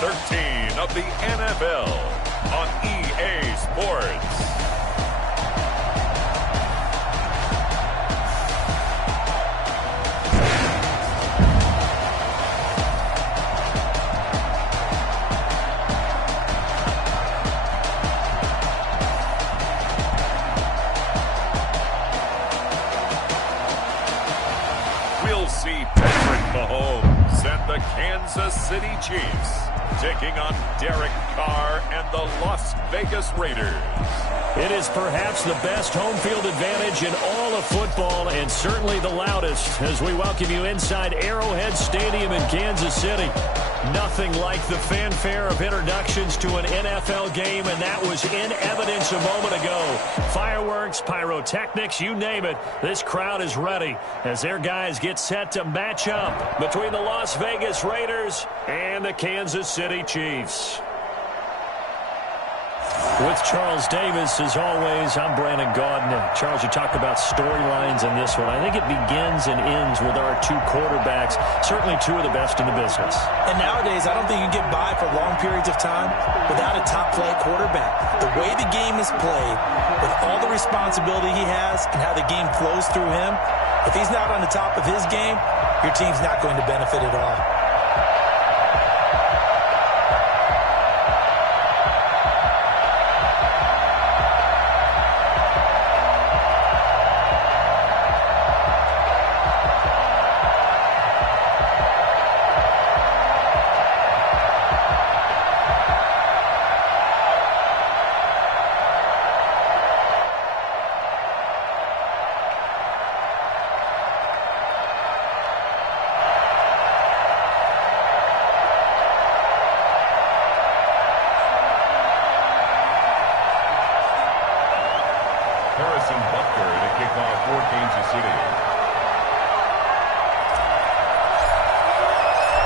13 of the NFL on EA Sports. We'll see Patrick Mahomes and the Kansas City Chiefs taking on Derek Carr and the Las Vegas Raiders. It is perhaps the best home field advantage in all of football, and certainly the loudest, as we welcome you inside Arrowhead Stadium in Kansas City. Nothing like the fanfare of introductions to an NFL game, and that was in evidence a moment ago. Fireworks, pyrotechnics, you name it. This crowd is ready as their guys get set to match up between the Las Vegas Raiders and the Kansas City Chiefs. With Charles Davis, as always, I'm Brandon Gaudin. Charles, you talked about storylines in this one. I think it begins and ends with our two quarterbacks, certainly two of the best in the business. And nowadays, I don't think you get by for long periods of time without a top-flight quarterback. The way the game is played, with all the responsibility he has and how the game flows through him, if he's not on the top of his game, your team's not going to benefit at all.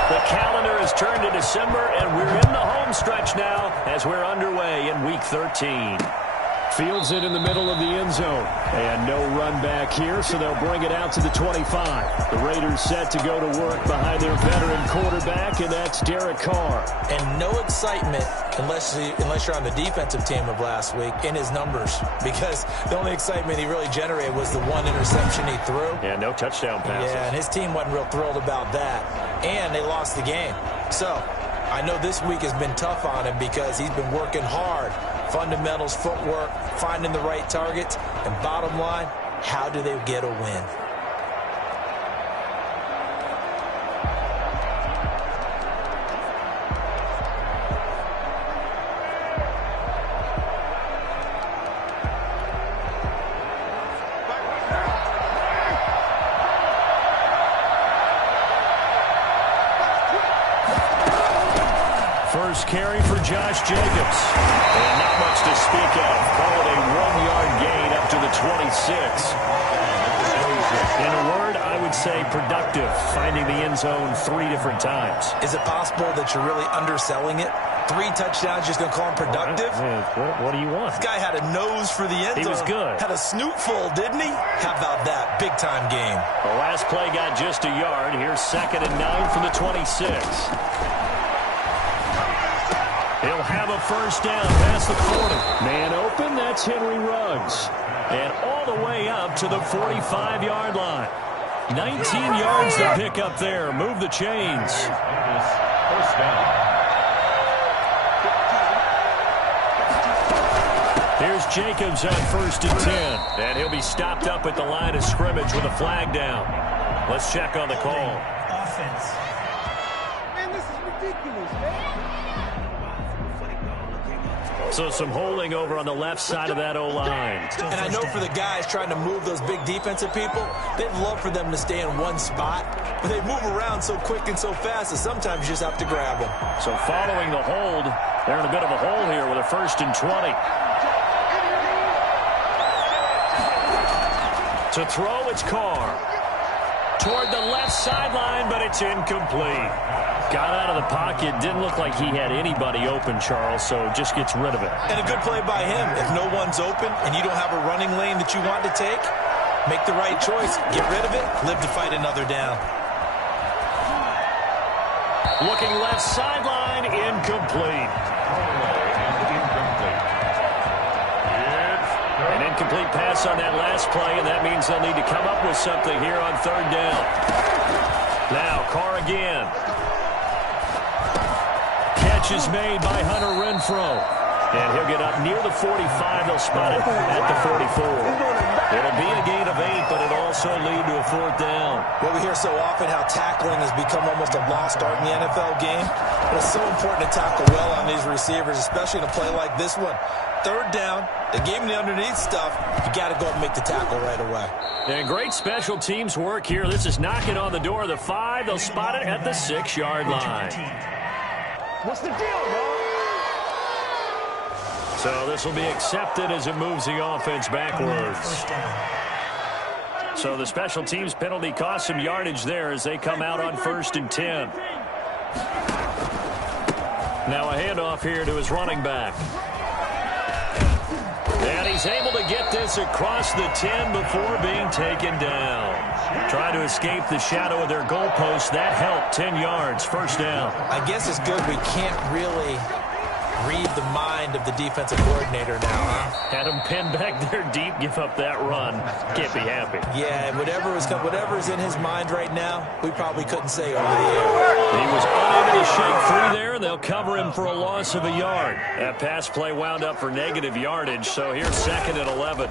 The calendar has turned to December, and we're in the home stretch now as we're underway in Week 13. Fields it in the middle of the end zone. And no run back here, so they'll bring it out to the 25. The Raiders set to go to work behind their veteran quarterback, and that's Derek Carr. And no excitement, unless you're on the defensive team of last week, in his numbers. Because the only excitement he really generated was the one interception he threw. Yeah, no touchdown passes. Yeah, and his team wasn't real thrilled about that. And they lost the game. So, I know this week has been tough on him because he's been working hard. Fundamentals, footwork, finding the right targets, and bottom line, how do they get a win? First carry for Josh Jacobs. And not much to speak of. Call it a 1-yard gain up to the 26. In a word, I would say productive, finding the end zone 3 different times. Is it possible that you're really underselling it? 3 touchdowns, just going to call him productive? What do you want? This guy had a nose for the end zone. He was good. Had a snoot full, didn't he? How about that? Big-time game. The last play got just a yard. Here's 2nd and 9 from the 26. He'll have a first down past the 40. Man open, that's Henry Ruggs. And all the way up to the 45-yard line. 19 yards to pick up there. Move the chains. First down. Here's Jacobs on 1st and 10. And he'll be stopped up at the line of scrimmage with a flag down. Let's check on the call. Offense. Man, this is ridiculous, man. So some holding over on the left side of that O-line. And I know for the guys trying to move those big defensive people, they'd love for them to stay in one spot. But they move around so quick and so fast that sometimes you just have to grab them. So following the hold, they're in a bit of a hole here with a 1st and 20. To throw, it's Carr. Toward the left sideline, but it's incomplete. Got out of the pocket. Didn't look like he had anybody open, Charles, so just gets rid of it. And a good play by him. If no one's open and you don't have a running lane that you want to take, make the right choice. Get rid of it. Live to fight another down. Looking left sideline, incomplete. An incomplete pass on that last play, and that means they'll need to come up with something here on third down. Now, Carr again. Catch is made by Hunter Renfrow. And he'll get up near the 45. They'll spot it at the 44. It'll be a gain of 8, but it'll also lead to a fourth down. Well, we hear so often how tackling has become almost a lost art in the NFL game. But it's so important to tackle well on these receivers, especially in a play like this one. Third down, they gave him the underneath stuff. You got to go and make the tackle right away. And great special teams work here. This is knocking on the door of the 5. They'll spot it at the 6-yard line. What's the deal, bro? So this will be accepted as it moves the offense backwards. So the special teams penalty cost some yardage there as they come out on 1st and 10. Now a handoff here to his running back. And he's able to get this across the 10 before being taken down. Trying to escape the shadow of their goalpost. That helped. 10 yards, first down. I guess it's good we can't really read the mind of the defensive coordinator now, huh? Had him pinned back there deep, give up that run. Can't be happy. Yeah, whatever's in his mind right now, we probably couldn't say over the air. He was unable to shake free there, and they'll cover him for a loss of a yard. That pass play wound up for negative yardage, so here's 2nd and 11.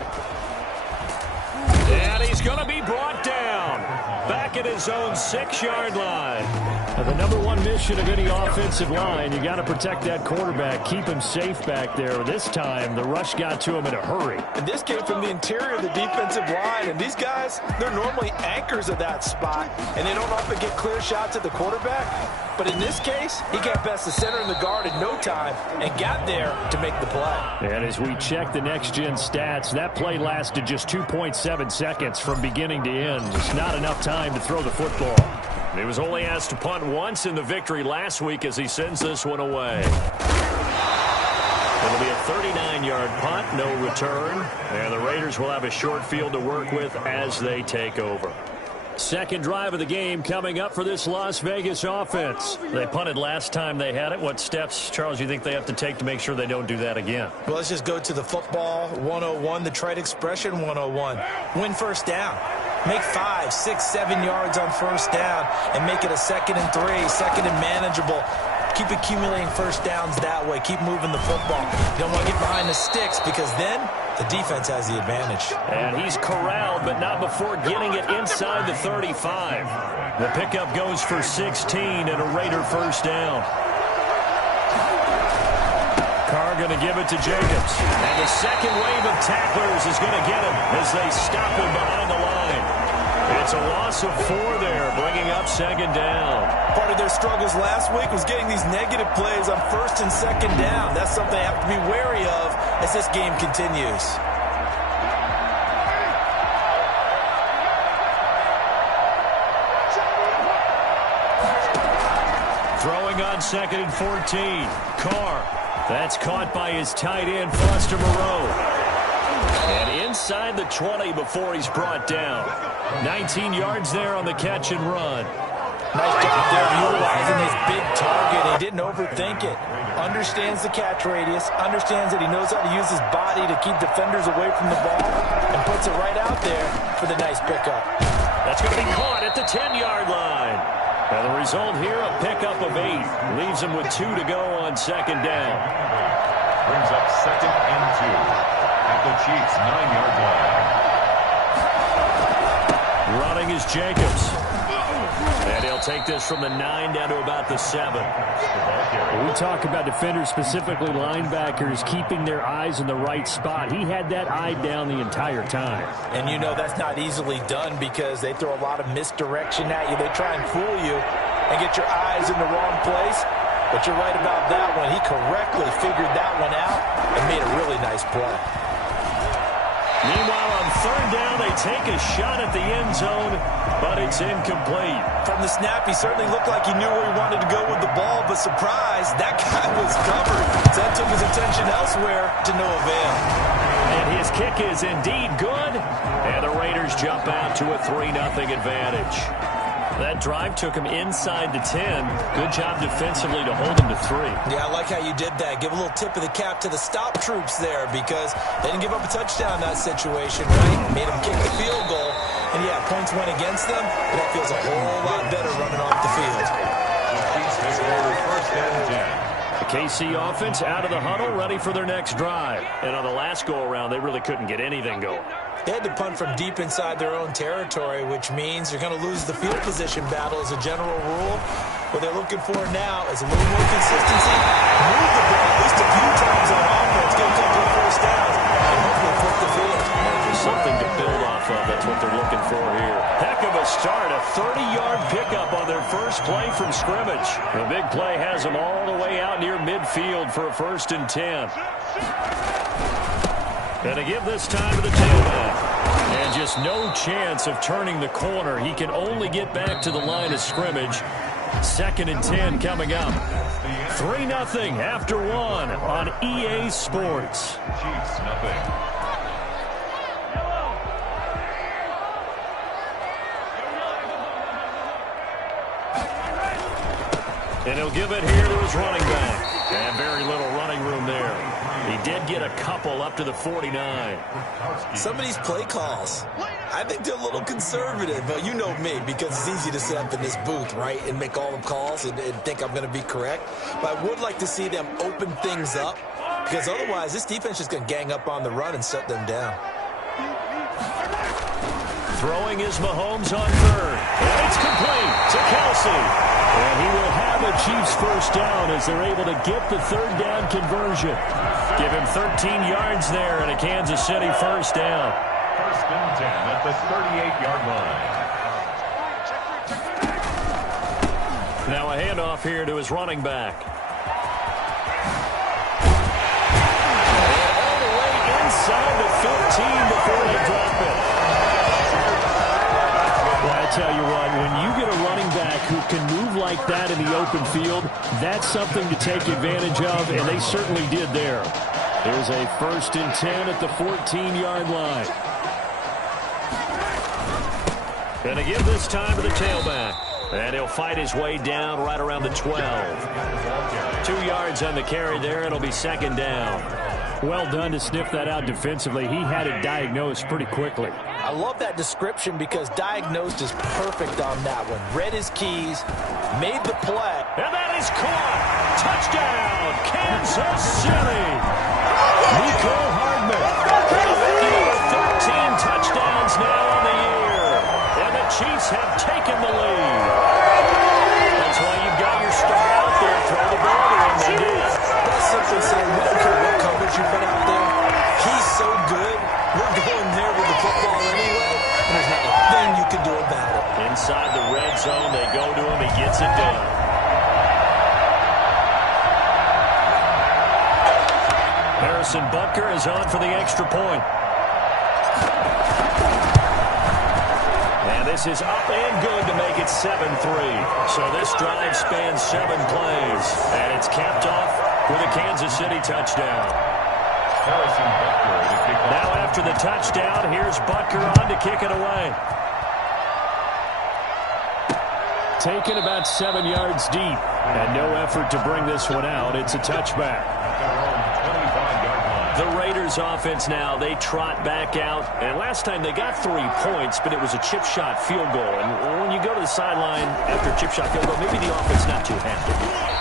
And he's going to be brought down. Back at his own 6-yard line. Now, the number one mission of any offensive line, you got to protect that quarterback, keep him safe back there. This time, the rush got to him in a hurry. And this came from the interior of the defensive line. And these guys, they're normally anchors of that spot, and they don't often get clear shots at the quarterback. But in this case, he got past the center and the guard in no time and got there to make the play. And as we check the next-gen stats, that play lasted just 2.7 seconds from beginning to end. Just not enough time to throw the football. He was only asked to punt once in the victory last week as he sends this one away. It'll be a 39-yard punt, no return. And the Raiders will have a short field to work with as they take over. Second drive of the game coming up for this Las Vegas offense. They punted last time they had it. What steps, Charles, you think they have to take to make sure they don't do that again? Well, let's just go to the football 101, the trite expression 101. Win first down. Make 5, 6, 7 yards on first down and make it a 2nd and 3, 2nd and manageable. Keep accumulating first downs that way. Keep moving the football. You don't want to get behind the sticks because then the defense has the advantage. And he's corralled, but not before getting it inside the 35. The pickup goes for 16 and a Raider first down. Carr going to give it to Jacobs. And the second wave of tacklers is going to get him as they stop him behind the line. It's a loss of 4 there, bringing up 2nd down. Part of their struggles last week was getting these negative plays on 1st and 2nd down. That's something they have to be wary of as this game continues. Throwing on 2nd and 14. Carr. That's caught by his tight end, Foster Moreau. And inside the 20 before he's brought down. 19 yards there on the catch and run. Nice job there utilizing his big target. He didn't overthink it. Understands the catch radius. Understands that he knows how to use his body to keep defenders away from the ball. And puts it right out there for the nice pickup. That's going to be caught at the 10-yard line. And the result here, a pickup of 8. Leaves him with 2 to go on 2nd down. Brings up 2nd and 2 at the Chiefs' 9-yard line. Running is Jacobs. And he'll take this from the 9 down to about the 7. We talk about defenders, specifically linebackers, keeping their eyes in the right spot. He had that eye down the entire time. And you know that's not easily done because they throw a lot of misdirection at you. They try and fool you and get your eyes in the wrong place. But you're right about that one. He correctly figured that one out and made a really nice play. Meanwhile, on 3rd down, they take a shot at the end zone, but it's incomplete. From the snap, he certainly looked like he knew where he wanted to go with the ball, but surprise, that guy was covered. So that took his attention elsewhere to no avail. And his kick is indeed good, and the Raiders jump out to a 3-0 advantage. That drive took him inside the 10. Good job defensively to hold him to 3. Yeah, I like how you did that. Give a little tip of the cap to the stop troops there because they didn't give up a touchdown in that situation, right? Made them kick the field goal. And, yeah, points went against them, but that feels a whole lot better running off the field. The KC offense out of the huddle, ready for their next drive. And on the last go-around, they really couldn't get anything going. They had to punt from deep inside their own territory, which means you're going to lose the field position battle as a general rule. What they're looking for now is a little more consistency. Move the ball at least a few times on offense, get a couple of first downs, and hopefully flip the field. There's something to build off of. That's what they're looking for here. Heck of a start. A 30-yard pickup on their first play from scrimmage. The big play has them all the way out near midfield for a 1st and 10. And to give this time to the tailback. And just no chance of turning the corner. He can only get back to the line of scrimmage. 2nd and 10 coming up. 3-0 after 1 on EA Sports. And he'll give it here to his running back. And very little running room there. He did get a couple up to the 49. Some of these play calls, I think they're a little conservative. But you know me, because it's easy to sit up in this booth, right, and make all the calls and think I'm going to be correct. But I would like to see them open things up, because otherwise this defense is going to gang up on the run and shut them down. Throwing is Mahomes on 3rd. And it's complete to Kelsey. And he will have a Chiefs first down as they're able to get the 3rd down conversion. Give him 13 yards there and a Kansas City first down. 1st and 10 at the 38-yard line. Now a handoff here to his running back. All the way inside the 15 before they drop it. Well, I tell you what, when you get a running back who can move like that in the open field, that's something to take advantage of, and they certainly did there. There's a 1st and 10 at the 14-yard line. And to give this time to the tailback. And he'll fight his way down right around the 12. 2 yards on the carry there. It'll be 2nd down. Well done to sniff that out defensively. He had it diagnosed pretty quickly. I love that description because diagnosed is perfect on that one. Read his keys, made the play. And that is caught. Touchdown, Kansas City. Nico Hardman. Making over 13 touchdowns now on the year. And the Chiefs have taken the lead. That's why you've got your star out there. Throw the ball to him. They did. That's simply saying we don't care what coverage you put out there. He's so good. We're going there with the football anyway, and there's not a thing you can do about it. Inside the red zone, they go to him. He gets it done. Harrison Butker is on for the extra point. And this is up and good to make it 7-3. So this drive spans 7 plays. And it's capped off with a Kansas City touchdown. Harrison Butker to kick off. Now after the touchdown, here's Butker on to kick it away. Taken about 7 yards deep. And no effort to bring this one out. It's a touchback. The Raiders offense now, they trot back out. And last time they got 3 points, but it was a chip shot field goal. And when you go to the sideline after a chip shot field goal, maybe the offense not too happy.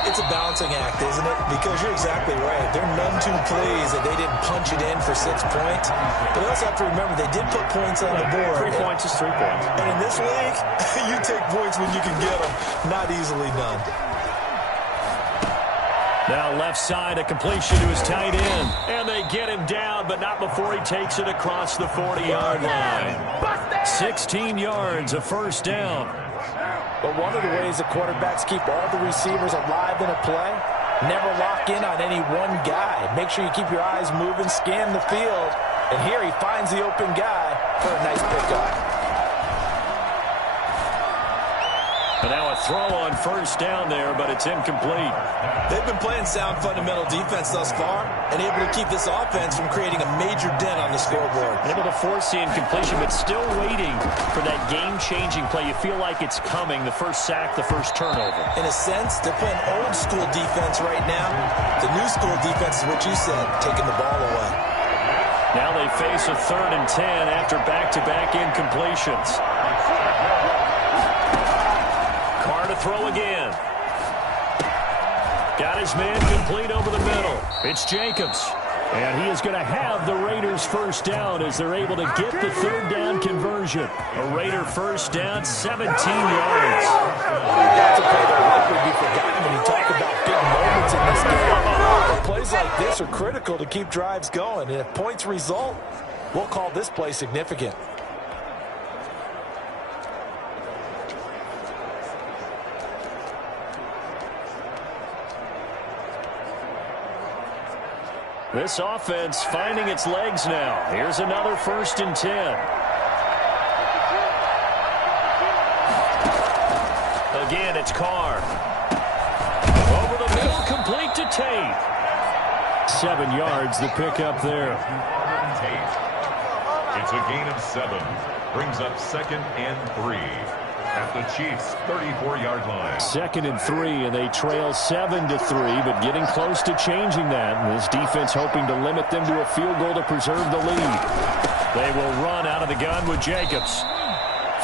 It's a balancing act, isn't it? Because you're exactly right. There are none too plays that they didn't punch it in for 6 points. But you also have to remember they did put points on the board. 3 points is 3 points. And in this league, you take points when you can get them. Not easily done. Now left side, a completion to his tight end. And they get him down, but not before he takes it across the 40-yard line. 16 yards, a first down. But one of the ways the quarterbacks keep all the receivers alive in a play, never lock in on any one guy. Make sure you keep your eyes moving, scan the field. And here he finds the open guy for a nice pickup. And now a throw on first down there, but it's incomplete. They've been playing sound fundamental defense thus far and able to keep this offense from creating a major dent on the scoreboard. Able to force the incompletion, but still waiting for that game-changing play. You feel like it's coming, the first sack, the first turnover. In a sense, they're playing old-school defense right now. The new-school defense is what you said, taking the ball away. Now they face a 3rd and 10 after back-to-back incompletions. Carr to throw again. Got his man complete over the middle. It's Jacobs. And he is going to have the Raiders first down as they're able to get the 3rd down conversion. A Raider first down, 17 yards. That's a play that will likely be forgotten when you talk about big moments in this game. Plays like this are critical to keep drives going. And if points result, we'll call this play significant. This offense finding its legs now. Here's another 1st and 10. Again, it's Carr. Over the middle, complete to Tate. 7 yards, the pickup there. Tate. It's a gain of 7. Brings up 2nd and 3. At the Chiefs' 34-yard line. 2nd and 3, and they trail 7-3, but getting close to changing that. And this defense hoping to limit them to a field goal to preserve the lead. They will run out of the gun with Jacobs.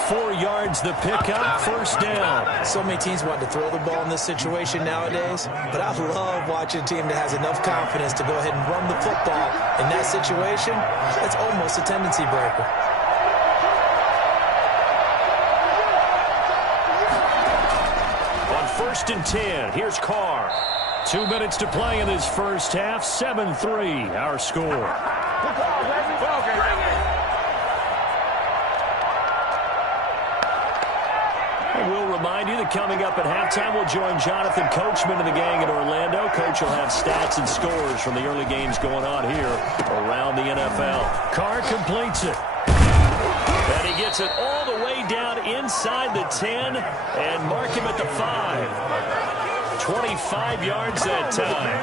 4 yards the pickup, first down. So many teams want to throw the ball in this situation nowadays, but I love watching a team that has enough confidence to go ahead and run the football. In that situation, it's almost a tendency breaker. On 1st and 10, here's Carr. 2 minutes to play in this first half, 7-3, our score. We'll remind you that coming up at halftime, we'll join Jonathan Coachman and the gang in Orlando. Coach will have stats and scores from the early games going on here around the NFL. Carr completes it. And he gets it all the way down inside the 10 and mark him at the 5. 25 yards that time.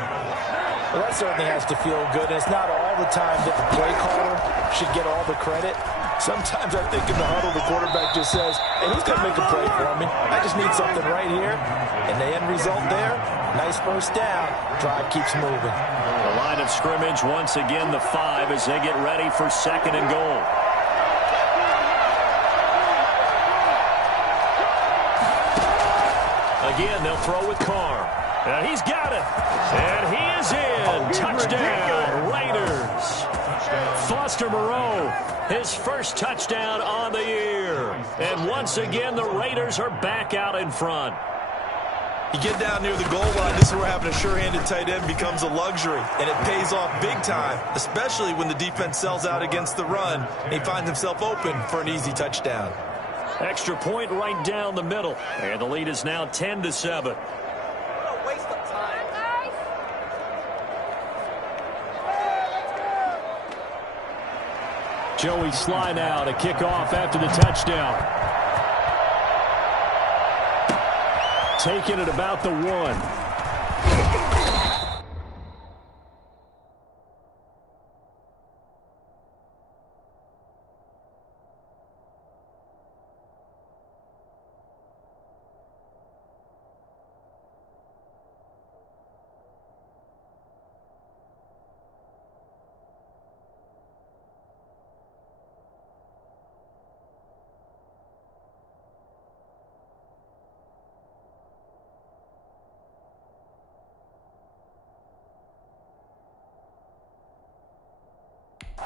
Well, that certainly has to feel good. And it's not all the time that the play caller should get all the credit. Sometimes I think in the huddle, the quarterback just says, hey, who's going to make a play for me? I just need something right here. And the end result there, nice first down. Drive keeps moving. The line of scrimmage, once again, the 5 as they get ready for 2nd and goal. Again, they'll throw with Carr. And he's got it. And he is in. Touchdown, Raiders. Foster Moreau, his first touchdown on the year. And once again, the Raiders are back out in front. You get down near the goal line, this is where having a sure-handed tight end becomes a luxury. And it pays off big time, especially when the defense sells out against the run. And he finds himself open for an easy touchdown. Extra point right down the middle. And the lead is now 10-7. Joey Sly now to kick off after the touchdown. Taking it about the 1.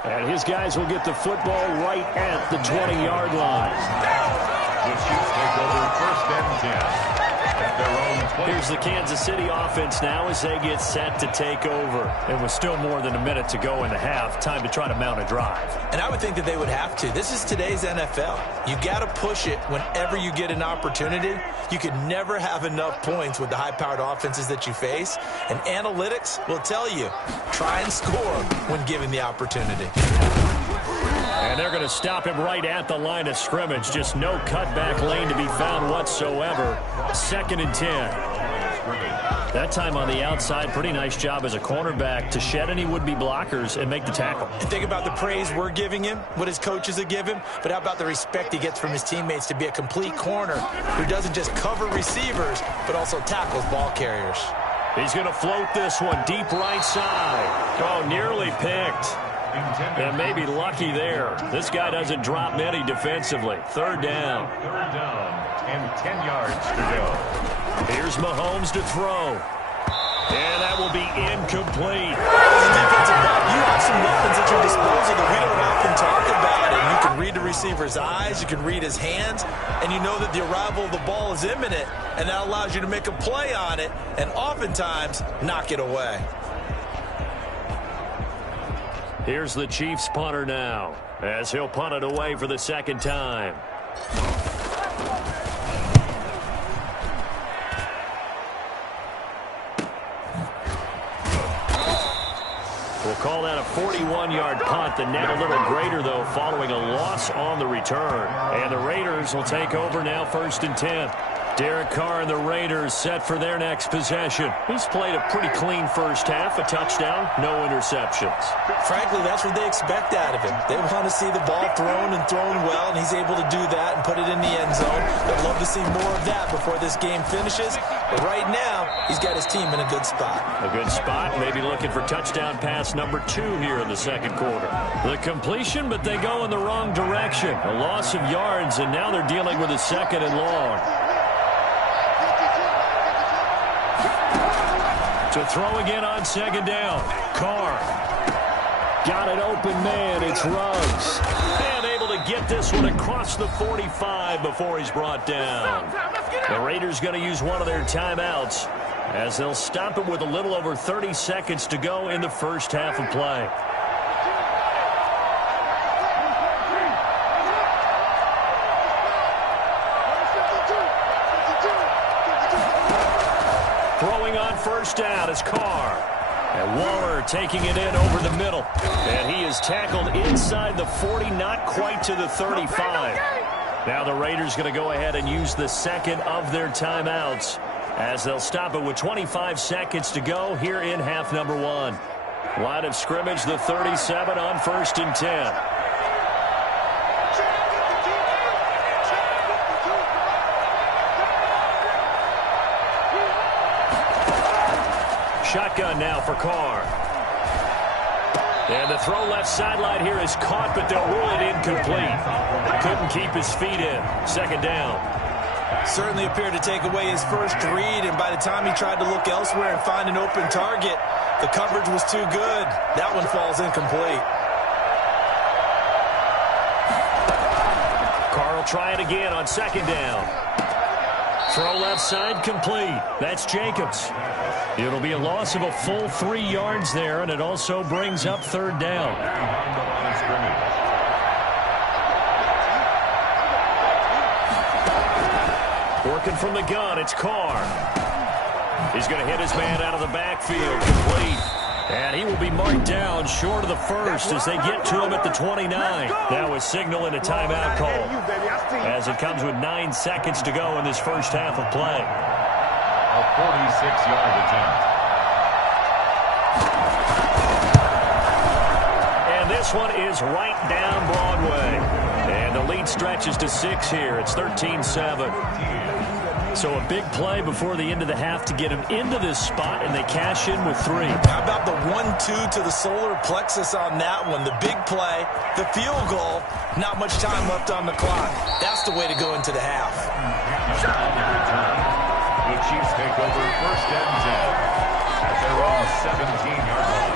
And his guys will get the football right at the 20-yard line. The Chiefs take over 1st and 10. At their own 20. Here's the Kansas City offense now as they get set to take over. And with still more than a minute to go in the half, time to try to mount a drive. And I would think that they would have to. This is today's NFL. You got to push it whenever you get an opportunity. You can never have enough points with the high-powered offenses that you face. And analytics will tell you, try and score when given the opportunity. And they're going to stop him right at the line of scrimmage. Just no cutback lane to be found whatsoever. 2nd and 10. That time on the outside, pretty nice job as a cornerback to shed any would-be blockers and make the tackle. You think about the praise we're giving him, what his coaches have given him, but how about the respect he gets from his teammates to be a complete corner who doesn't just cover receivers, but also tackles ball carriers. He's going to float this one deep right side. Oh, nearly picked. And maybe lucky there. This guy doesn't drop many defensively. 3rd down. 3rd down and 10 yards to go. Here's Mahomes to throw. And that will be incomplete. As a defensive back, you have some weapons at your disposal that we don't often talk about. And you can read the receiver's eyes, you can read his hands, and you know that the arrival of the ball is imminent, and that allows you to make a play on it and oftentimes knock it away. Here's the Chiefs punter now, as he'll punt it away for the 2nd time. We'll call that a 41-yard punt. The net a little greater, though, following a loss on the return. And the Raiders will take over now, 1st and 10. Derek Carr and the Raiders set for their next possession. He's played a pretty clean first half, a touchdown, no interceptions. Frankly, that's what they expect out of him. They want to see the ball thrown and thrown well, and he's able to do that and put it in the end zone. They'd love to see more of that before this game finishes. But right now, he's got his team in a good spot. A good spot, maybe looking for touchdown pass number 2 here in the 2nd quarter. The completion, but they go in the wrong direction. A loss of yards, and now they're dealing with a 2nd and long. To throw again on 2nd down. Carr. Got an open man. It's Ruggs. And able to get this one across the 45 before he's brought down. The Raiders going to use one of their timeouts as they'll stop it with a little over 30 seconds to go in the first half of play. Throwing on 1st down is Carr. And Waller taking it in over the middle. And he is tackled inside the 40, not quite to the 35. Now the Raiders going to go ahead and use the 2nd of their timeouts as they'll stop it with 25 seconds to go here in half number 1. Line of scrimmage, the 37 on 1st and 10. Shotgun now for Carr. And the throw left sideline here is caught, but they'll rule it incomplete. Couldn't keep his feet in. 2nd down. Certainly appeared to take away his first read, and by the time he tried to look elsewhere and find an open target, the coverage was too good. That one falls incomplete. Carr will try it again on 2nd down. Throw left side complete. That's Jacobs. It'll be a loss of a full 3 yards there, and it also brings up 3rd down. Working from the gun, it's Carr. He's going to hit his man out of the backfield, complete. And he will be marked down short of the 1st as they get to him at the 29. Now a signal and a timeout call as it comes with 9 seconds to go in this first half of play. A 46-yard attempt. And this one is right down Broadway. And the lead stretches to 6 here. It's 13-7. So a big play before the end of the half to get him into this spot, and they cash in with 3. How about the 1-2 to the solar plexus on that one? The big play, the field goal, not much time left on the clock. That's the way to go into the half. The Chiefs take over 1st and 10 at their own 17-yard line.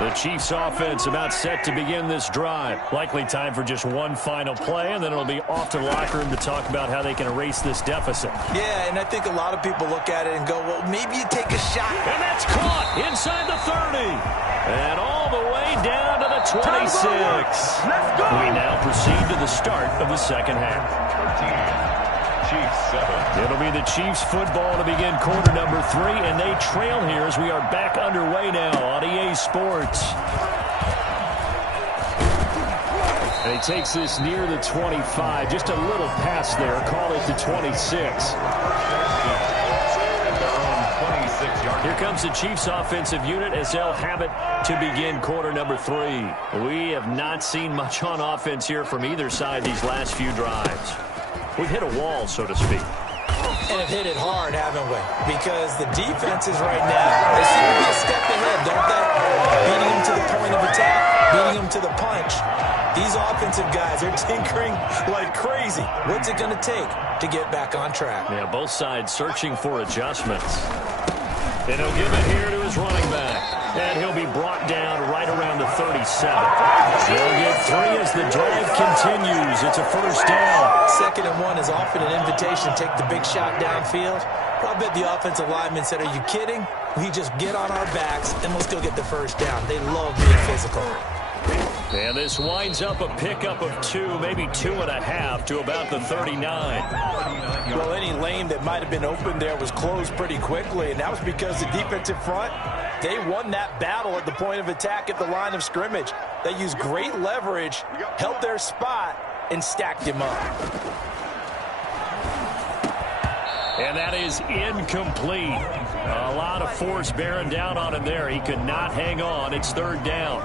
The Chiefs offense about set to begin this drive. Likely time for just one final play, and then it'll be off to the locker room to talk about how they can erase this deficit. Yeah, and I think a lot of people look at it and go, well, maybe you take a shot. And that's caught inside the 30. And all the way down to the 26. Let's go. We now proceed to the start of the second half. Chiefs 7. It'll be the Chiefs football to begin quarter number 3, and they trail here as we are back underway now on EA Sports. And he takes this near the 25, just a little pass there, call it the 26. Here comes the Chiefs offensive unit as they'll have it to begin quarter number 3. We have not seen much on offense here from either side these last few drives. We've hit a wall, so to speak. And have hit it hard, haven't we? Because the defenses right now, they seem to be a step ahead, don't they? Beating them to the point of attack, beating them to the punch. These offensive guys are tinkering like crazy. What's it going to take to get back on track? Yeah, both sides searching for adjustments. And he'll give it here to his running back. And he'll be brought down right around the 37. They'll get 3 as the drive continues. It's a first down. 2nd and 1 is often an invitation to take the big shot downfield. But I bet the offensive lineman said, are you kidding? We just get on our backs and let's go get the first down. They love being physical. And this winds up a pickup of 2, maybe 2.5 to about the 39. Well, any lane that might have been open there was closed pretty quickly, and that was because the defensive front, they won that battle at the point of attack at the line of scrimmage. They used great leverage, held their spot, and stacked him up. And that is incomplete. A lot of force bearing down on him there. He could not hang on. It's 3rd down.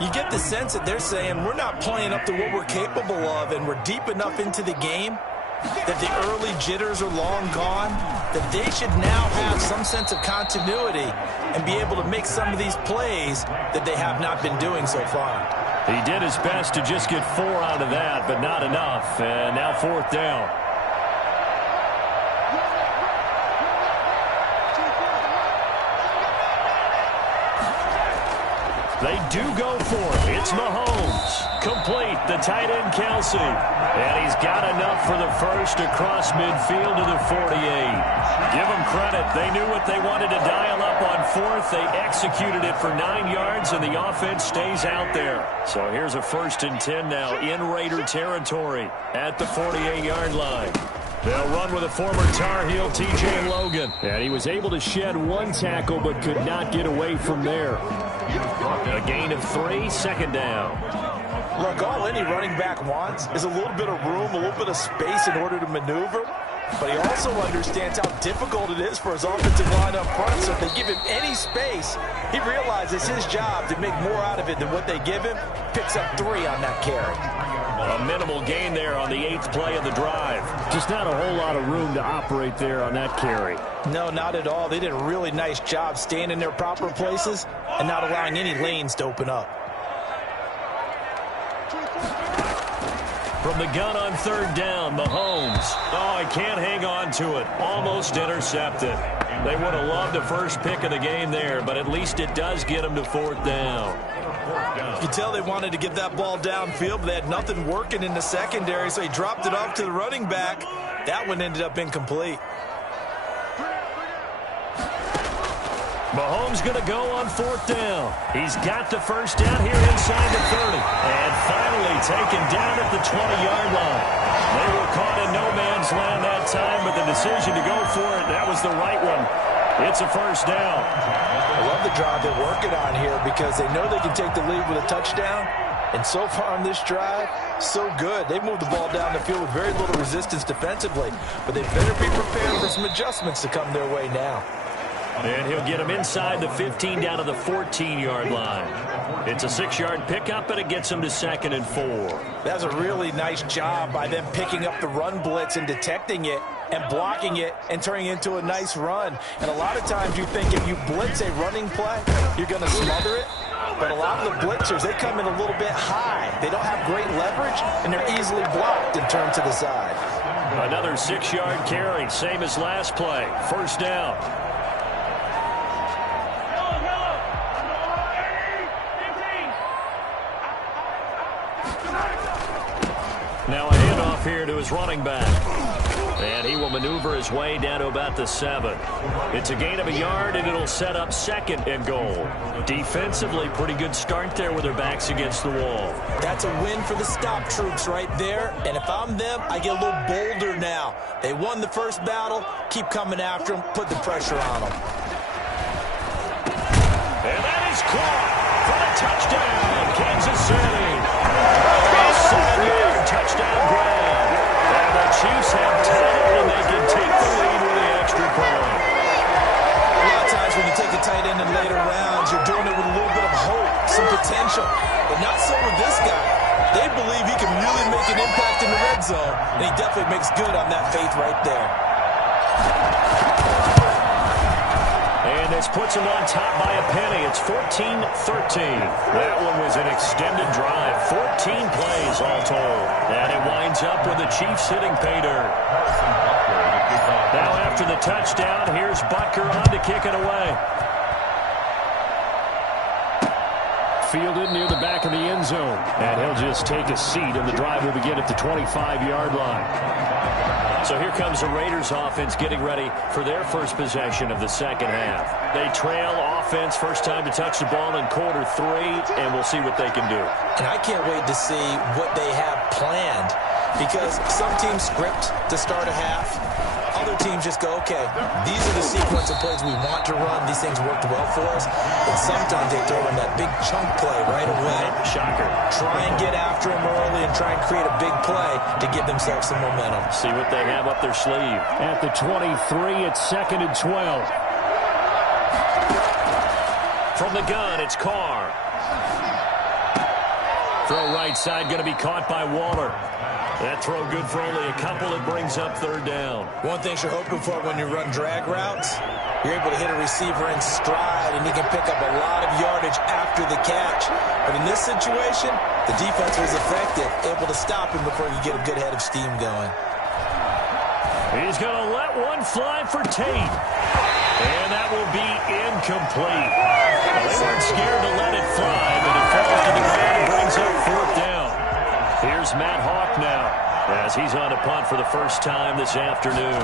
You get the sense that they're saying we're not playing up to what we're capable of, and we're deep enough into the game that the early jitters are long gone, that they should now have some sense of continuity and be able to make some of these plays that they have not been doing so far. He did his best to just get 4 out of that, but not enough. And now 4th down. They do go for it. It's Mahomes. Complete. The tight end, Kelsey. And he's got enough for the first across midfield to the 48. Give them credit. They knew what they wanted to dial up on 4th. They executed it for 9 yards, and the offense stays out there. So here's a 1st and 10 now in Raider territory at the 48-yard line. They'll run with a former Tar Heel, T.J. Logan. And he was able to shed 1 tackle but could not get away from there. A gain of 3, 2nd down. Look, all any running back wants is a little bit of room, a little bit of space in order to maneuver. But he also understands how difficult it is for his offensive line up front. So if they give him any space, he realizes his job to make more out of it than what they give him. Picks up 3 on that carry. A minimal gain there on the 8th play of the drive. Just not a whole lot of room to operate there on that carry. No, not at all. They did a really nice job staying in their proper places and not allowing any lanes to open up. From the gun on 3rd down, Mahomes. Oh, he can't hang on to it. Almost intercepted. They would have loved the first pick of the game there, but at least it does get them to 4th down. You can tell they wanted to get that ball downfield, but they had nothing working in the secondary, so he dropped it off to the running back. That one ended up incomplete. Mahomes going to go on 4th down. He's got the first down here inside the 30. And finally taken down at the 20-yard line. They were caught in no man's land that time, but the decision to go for it, that was the right one. It's a first down. I love the drive they're working on here because they know they can take the lead with a touchdown. And so far on this drive, so good. They've moved the ball down the field with very little resistance defensively. But they better be prepared for some adjustments to come their way now. And he'll get him inside the 15 down to the 14-yard line. It's a 6-yard pickup, and it gets him to 2nd and 4. That's a really nice job by them picking up the run blitz and detecting it and blocking it and turning it into a nice run. And a lot of times you think if you blitz a running play, you're going to smother it. But a lot of the blitzers, they come in a little bit high. They don't have great leverage, and they're easily blocked and turned to the side. Another 6-yard carry, same as last play. First down. Now a handoff here to his running back. And he will maneuver his way down to about the 7. It's a gain of a yard, and it'll set up 2nd and goal. Defensively, pretty good start there with their backs against the wall. That's a win for the stop troops right there. And if I'm them, I get a little bolder now. They won the first battle. Keep coming after them. Put the pressure on them. And that is caught for the touchdown, Kansas City. A 7-yard touchdown grab. And the Chiefs have tied it, and they can take the lead with the extra point. A lot of times when you take a tight end in later rounds, you're doing it with a little bit of hope, some potential. But not so with this guy. They believe he can really make an impact in the red zone, and he definitely makes good on that faith right there. And this puts him on top by a penny. It's 14-13. That one was an extended drive. 14 plays all told. And it winds up with the Chiefs hitting pay dirt. Now after the touchdown, here's Butker on to kick it away. Fielded near the back of the end zone. And he'll just take a seat, and the drive will begin at the 25-yard line. So here comes the Raiders offense getting ready for their first possession of the second half. They trail offense, first time to touch the ball in quarter 3, and we'll see what they can do. And I can't wait to see what they have planned, because some teams script to start a half. Other teams just go, okay, these are the sequence of plays we want to run. These things worked well for us. And sometimes they throw in that big chunk play right away. Shocker. Try and get after them early and try and create a big play to give themselves some momentum. See what they have up their sleeve. At the 23, it's 2nd and 12. From the gun, it's Carr. Throw right side, going to be caught by Waller. That throw good for only a couple. It brings up 3rd down. One thing you're hoping for when you run drag routes, you're able to hit a receiver in stride, and he can pick up a lot of yardage after the catch. But in this situation, the defense was effective, able to stop him before you get a good head of steam going. He's going to let one fly for Tate. And that will be incomplete. Well, they weren't scared to let it fly, but it falls to the ground and brings up 4th down. Here's Matt Hawk now as he's on a punt for the first time this afternoon.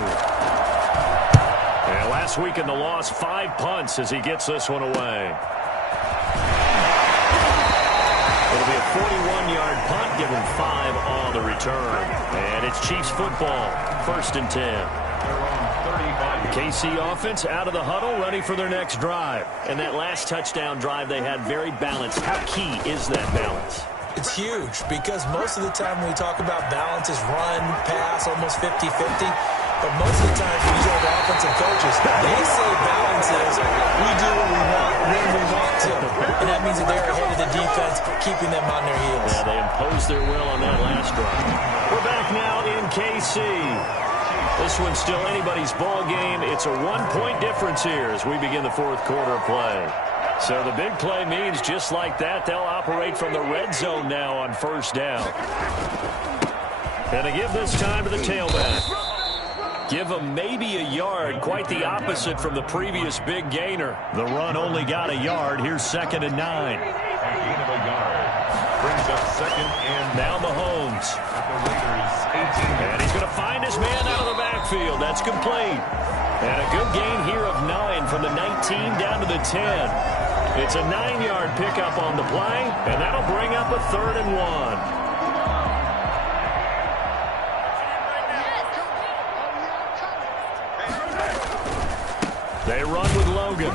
And last week in the loss, 5 punts as he gets this one away. It'll be a 41-yard punt, give him 5 on the return. And it's Chiefs football, 1st and 10. The KC offense out of the huddle, ready for their next drive. And that last touchdown drive they had very balanced. How key is that balance? It's huge, because most of the time when we talk about balance is run, pass, almost 50-50. But most of the time when you talk to offensive coaches, they say balance is we do what we want when we want to. And that means that they're ahead of the defense, keeping them on their heels. Yeah, they imposed their will on that last drive. We're back now in KC. This one's still anybody's ball game. It's a 1-point difference here as we begin the 4th quarter of play. So the big play means just like that, they'll operate from the red zone now on 1st down. And they give this time to the tailback. Give him maybe a yard, quite the opposite from the previous big gainer. The run only got a yard. Here's 2nd and 9. Gain of a yard. Brings up 2nd and now Mahomes. Raiders 18. And he's going to find his man out of the backfield. That's complete. And a good gain here of 9 from the 19 down to the 10. It's a 9-yard pickup on the play, and that'll bring up a 3rd and 1. They run with Logan.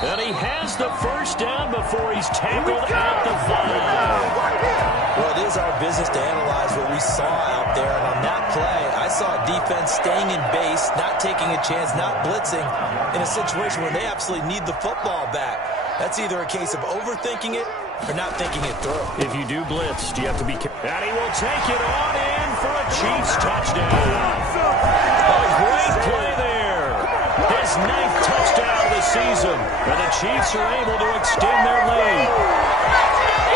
And he has the first down before he's tackled at the 5. Well, it is our business to analyze what we saw out there. And on that play, I saw a defense staying in base, not taking a chance, not blitzing in a situation where they absolutely need the football back. That's either a case of overthinking it or not thinking it through. If you do blitz, you have to be careful. And he will take it on in for a Chiefs touchdown. A great play there. His 9th touchdown of the season. And the Chiefs are able to extend their lead.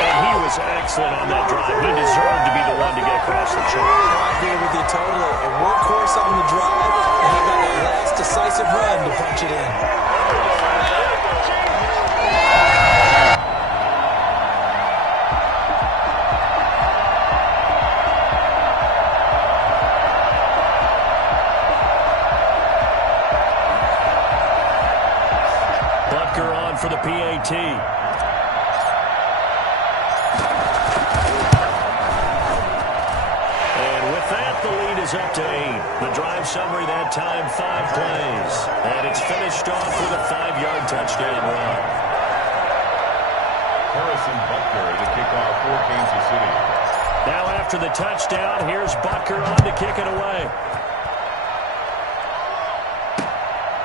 And he was excellent on that drive. He deserved to be the one to get across the track. I agree with you totally. A workhorse on the drive, and he got that last decisive run to punch it in. for the PAT. The lead is up to 8. The drive summary that time, 5 plays. And it's finished off with a 5-yard touchdown run. Harrison Butker to kick off for Kansas City. Now after the touchdown, here's Butker on to kick it away.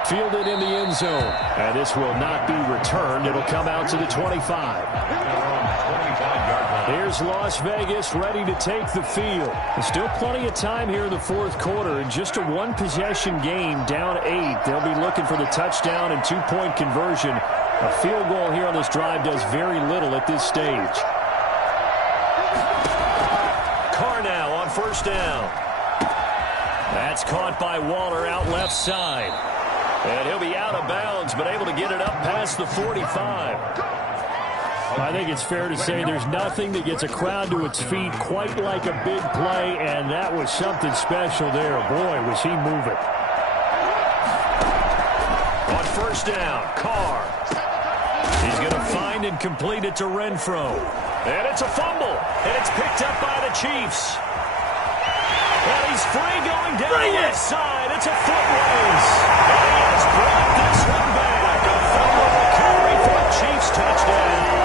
Fielded in the end zone. And this will not be returned. It'll come out to the 25. Here's Las Vegas ready to take the field. There's still plenty of time here in the fourth quarter. In just a one-possession game, down 8. They'll be looking for the touchdown and 2-point conversion. A field goal here on this drive does very little at this stage. Carr now on first down. That's caught by Waller out left side. And he'll be out of bounds, but able to get it up past the 45. I think it's fair to say there's nothing that gets a crowd to its feet quite like a big play, and that was something special there. Boy, was he moving. On first down, Carr. He's going to find and complete it to Renfro. And it's a fumble, and it's picked up by the Chiefs. And he's free going down the left side. It's a foot race. And he has brought this one back. A fumble recovery for a Chiefs touchdown.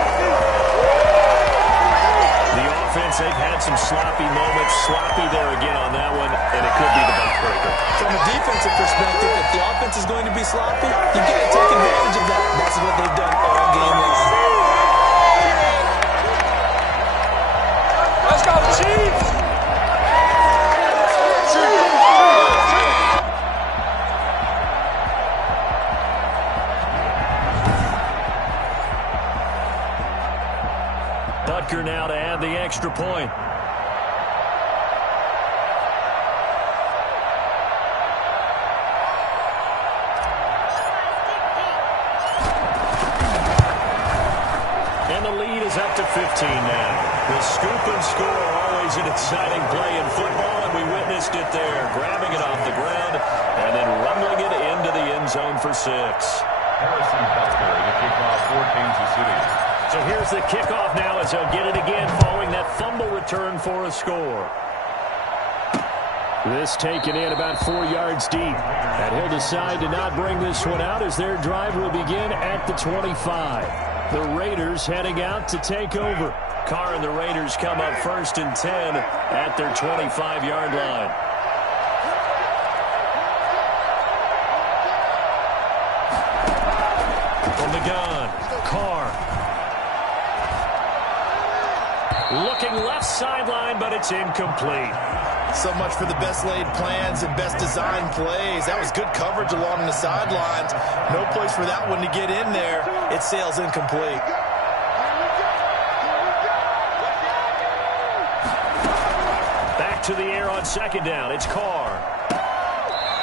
They've had some sloppy moments, sloppy there again on that one, and it could be the backbreaker. From a defensive perspective, if the offense is going to be sloppy, you got to take advantage of that. That's what they've done all game long. Let's go, Chiefs! Butker now to add the extra point. And the lead is up to 15 now. The scoop and score, always an exciting play in football, and we witnessed it there. Grabbing it off the ground and then rumbling it into the end zone for 6. Harrison Butker to kick off for Kansas City. So here's the kickoff now as they'll get it again following that fumble return for a score. This taken in about 4 yards deep. And he'll decide to not bring this one out as their drive will begin at the 25. The Raiders heading out to take over. Carr and the Raiders come up first and 10 at their 25-yard line. From the gun, Carr. Looking left sideline, but it's incomplete. So much for the best laid plans and best designed plays. That was good coverage along the sidelines. No place for that one to get in there. It sails incomplete. Back to the air on second down. It's Carr.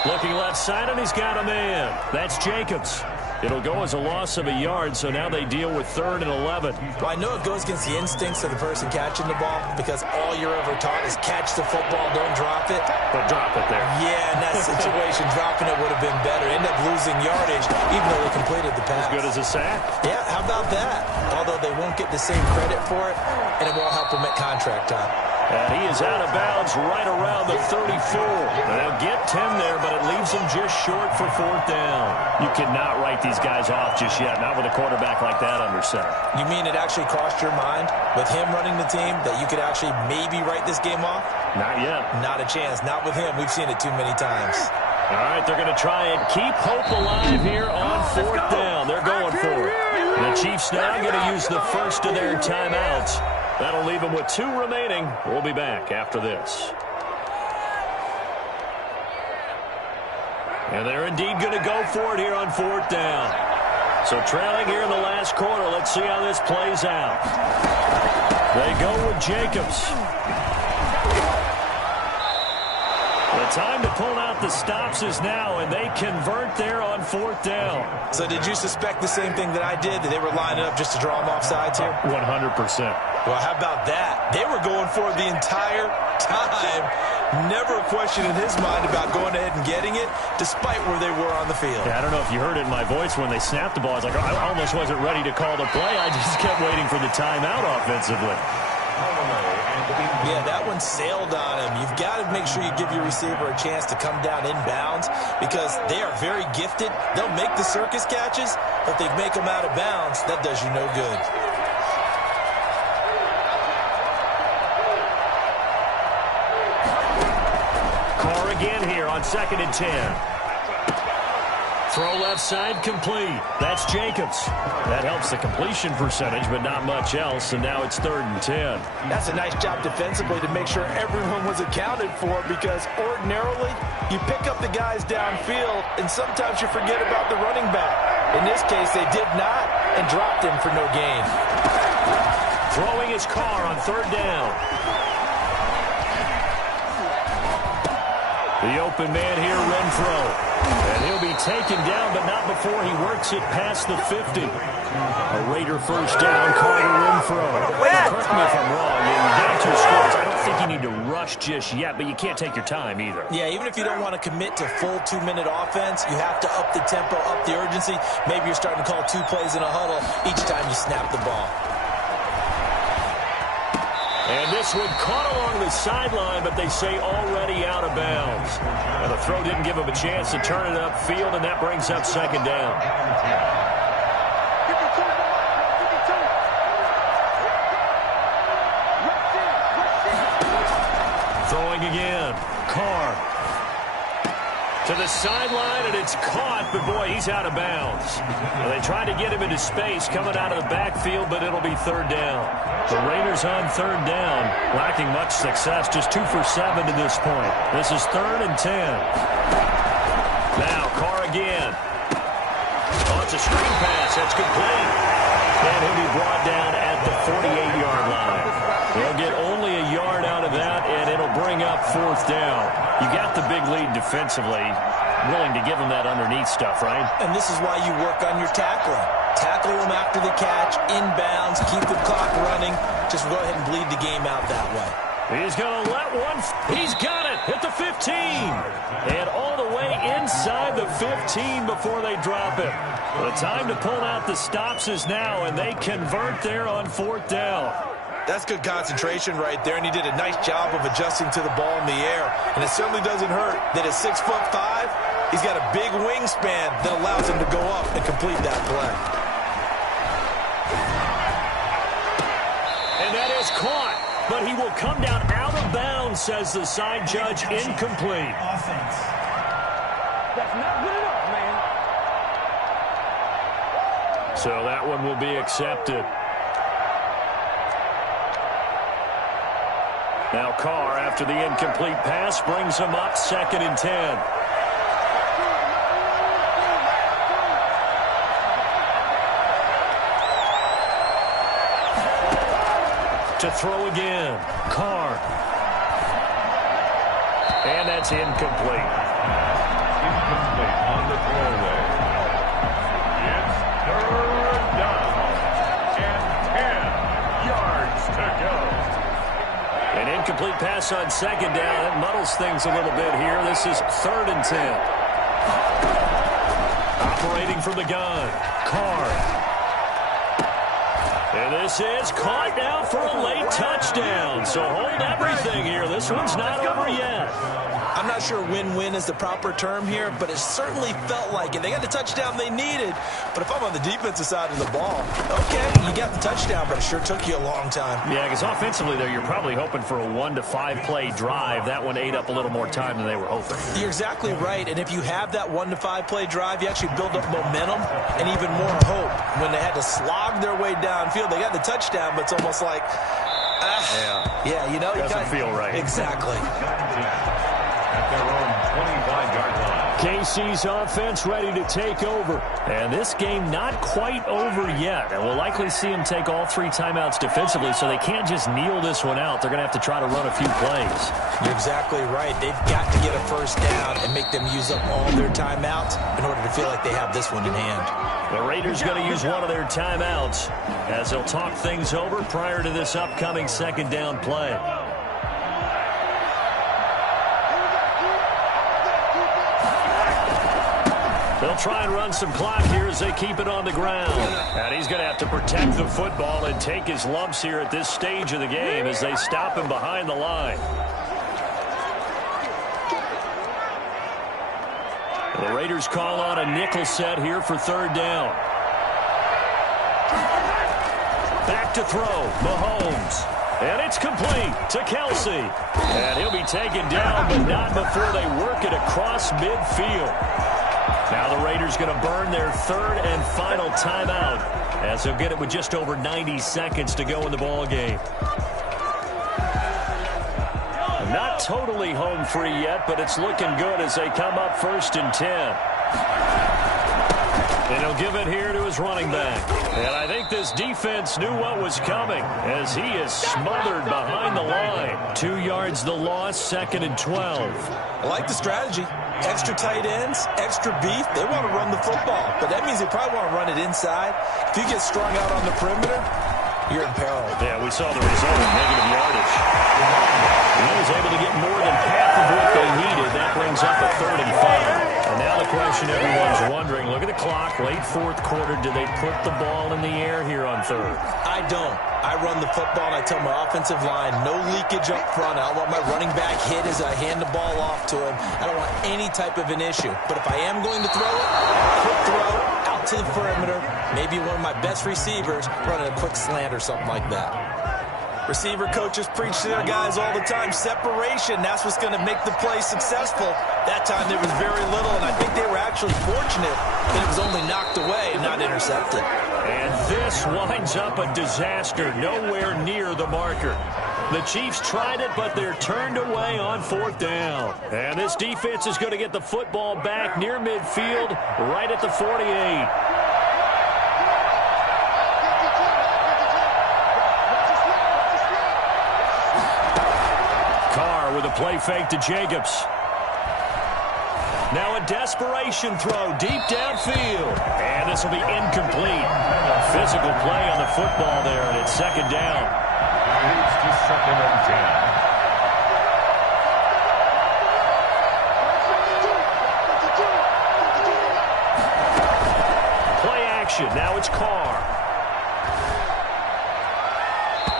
Looking left side, and he's got a man. That's Jacobs. It'll go as a loss of a yard, so now they deal with 3rd and 11. Well, I know it goes against the instincts of the person catching the ball because all you're ever taught is catch the football, don't drop it. But drop it there. Yeah, in that situation, dropping it would have been better. End up losing yardage, even though they completed the pass. As good as a sack? Yeah, how about that? Although they won't get the same credit for it, and it won't help them at contract time. And he is out of bounds right around the 34. They'll get 10 there, but it leaves them just short for 4th down. You cannot write these guys off just yet, not with a quarterback like that under center. You mean it actually crossed your mind with him running the team that you could actually maybe write this game off? Not yet. Not a chance. Not with him. We've seen it too many times. All right, they're going to try and keep hope alive here on 4th down. They're going for it. The Chiefs now going to use the first of their timeouts. That'll leave them with 2 remaining. We'll be back after this. And they're indeed going to go for it here on 4th down. So trailing here in the last quarter. Let's see how this plays out. They go with Jacobs. The time to pull out the stops is now, and they convert there on 4th down. So did you suspect the same thing that I did, that they were lining up just to draw them off sides here? 100%. Well, how about that? They were going for it the entire time. Never a question in his mind about going ahead and getting it, despite where they were on the field. Yeah, I don't know if you heard it in my voice when they snapped the ball. I was like, I almost wasn't ready to call the play. I just kept waiting for the timeout offensively. Yeah, that one sailed on him. You've got to make sure you give your receiver a chance to come down inbounds because they are very gifted. They'll make the circus catches, but if they make them out of bounds, that does you no good. Carr again here on 2nd and 10. Throw left side complete. That's Jacobs. That helps the completion percentage, but not much else, and now it's 3rd and 10. That's a nice job defensively to make sure everyone was accounted for because ordinarily you pick up the guys downfield and sometimes you forget about the running back. In this case, they did not and dropped him for no gain. Throwing his Carr on 3rd down. The open man here, Renfro. And he'll be taken down, but not before he works it past the 50. A Raider first down, Carter Renfro. Correct me if I'm wrong. You got 2 scores. I don't think you need to rush just yet, but you can't take your time either. Yeah, even if you don't want to commit to full 2-minute offense, you have to up the tempo, up the urgency. Maybe you're starting to call 2 plays in a huddle each time you snap the ball. And this one caught along the sideline, but they say already out of bounds. Well, the throw didn't give him a chance to turn it upfield, and that brings up 2nd down. Throwing again. Carr. To the sideline, and it's caught, but boy, he's out of bounds. Well, they tried to get him into space coming out of the backfield, but it'll be 3rd down. The Raiders on 3rd down, lacking much success, just 2 for 7 to this point. This is 3rd and 10. Now, Carr again. Oh, it's a screen pass. That's complete. And he'll be brought down at the 48-yard line. They'll get only a yard out of that, and it'll bring up 4th down. You got the big lead defensively, willing to give them that underneath stuff, right? And this is why you work on your tackling. Tackle them after the catch, inbounds, keep the clock running. Just go ahead and bleed the game out that way. He's going to let one. He's got it at the 15. And all the way inside the 15 before they drop it. The time to pull out the stops is now, and they convert there on 4th down. That's good concentration right there, and he did a nice job of adjusting to the ball in the air. And it certainly doesn't hurt that at 6'5", he's got a big wingspan that allows him to go up and complete that play. And that is caught, but he will come down out of bounds, says the side judge, incomplete. Offense. That's not good enough, man. So that one will be accepted. Now Carr, after the incomplete pass, brings him up 2nd and 10. To throw again, Carr. And that's incomplete. Incomplete on the throwaway. It's 3rd down and 10 yards to go. An incomplete pass on 2nd down. That muddles things a little bit here. This is 3rd and 10. Operating from the gun, Carr. And this is caught now for a late touchdown. So hold everything here. This one's not over yet. I'm not sure win-win is the proper term here, but it certainly felt like it. They got the touchdown they needed, but if I'm on the defensive side of the ball, okay, you got the touchdown, but it sure took you a long time. Yeah, because offensively there, you're probably hoping for a 1 to 5 play drive. That one ate up a little more time than they were hoping. You're exactly right, and if you have that 1 to 5 play drive, you actually build up momentum and even more hope. When they had to slog their way downfield, they got the touchdown, but it's almost like, yeah, you know, doesn't feel right. Exactly. At their own 25-yard line. KC's offense ready to take over. And this game not quite over yet. And we'll likely see them take all 3 timeouts defensively, so they can't just kneel this one out. They're going to have to try to run a few plays. You're exactly right. They've got to get a first down and make them use up all their timeouts in order to feel like they have this one in hand. The Raiders going to use one of their timeouts as they'll talk things over prior to this upcoming second down play. They'll try and run some clock here as they keep it on the ground. And he's going to have to protect the football and take his lumps here at this stage of the game as they stop him behind the line. The Raiders call on a nickel set here for third down. Back to throw, Mahomes. And it's complete to Kelsey. And he'll be taken down, but not before they work it across midfield. Now the Raiders going to burn their third and final timeout as they'll get it with just over 90 seconds to go in the ball game. Not totally home free yet, but it's looking good as they come up 1st and 10. And he'll give it here to his running back. And I think this defense knew what was coming as he is smothered behind the line. 2 yards the loss, 2nd and 12. I like the strategy. Extra tight ends, extra beef. They want to run the football, but that means they probably want to run it inside. If you get strung out on the perimeter, you're in peril. Yeah, we saw the result of negative yardage. He was able to get more than half of what they needed. That brings up a 3rd and 5. And now the question everyone's wondering, look at the clock, late 4th quarter. Do they put the ball in the air here on 3rd? I don't. I run the football, and I tell my offensive line, no leakage up front. I don't want my running back hit as I hand the ball off to him. I don't want any type of an issue. But if I am going to throw it, quick throw, out to the perimeter, maybe one of my best receivers running a quick slant or something like that. Receiver coaches preach to their guys all the time, separation, that's what's going to make the play successful. That time there was very little, and I think they were actually fortunate that it was only knocked away and not intercepted. And this winds up a disaster, nowhere near the marker. The Chiefs tried it, but they're turned away on 4th down. And this defense is going to get the football back near midfield, right at the 48. With a play fake to Jacobs. Now a desperation throw deep downfield. And this will be incomplete. Physical play on the football there, and it's 2nd down. It's just 2nd and 10. Play action. Now it's Carr.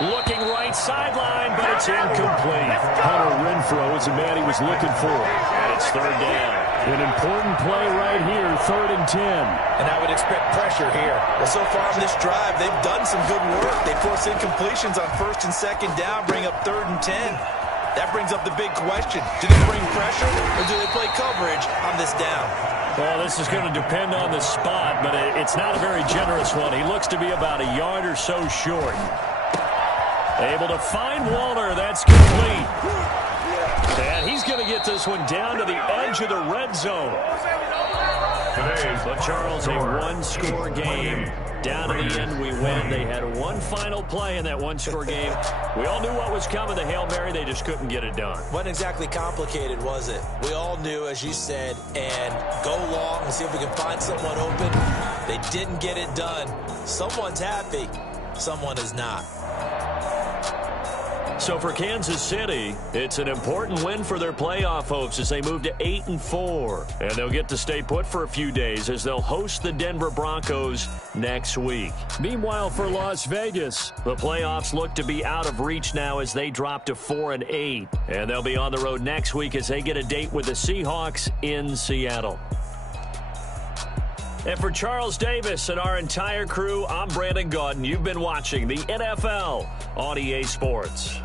Looking right sideline, but it's incomplete. Hunter Renfrow is the man he was looking for. And it's 3rd down. An important play right here, 3rd and 10. And I would expect pressure here. Well, so far on this drive, they've done some good work. They force incompletions on 1st and 2nd down, bring up 3rd and 10. That brings up the big question. Do they bring pressure, or do they play coverage on this down? Well, this is going to depend on the spot, but it's not a very generous one. He looks to be about a yard or so short. Able to find Walter. That's complete. And he's going to get this one down to the edge of the red zone. But Charles, a one-score game. Down to the end, we win. They had one final play in that one-score game. We all knew what was coming, the Hail Mary. They just couldn't get it done. Wasn't exactly complicated, was it? We all knew, as you said, and go long and see if we can find someone open. They didn't get it done. Someone's happy. Someone is not. So for Kansas City, it's an important win for their playoff hopes as they move to 8-4. And they'll get to stay put for a few days as they'll host the Denver Broncos next week. Meanwhile, for Las Vegas, the playoffs look to be out of reach now as they drop to 4-8. And they'll be on the road next week as they get a date with the Seahawks in Seattle. And for Charles Davis and our entire crew, I'm Brandon Gaudin. You've been watching the NFL on EA Sports.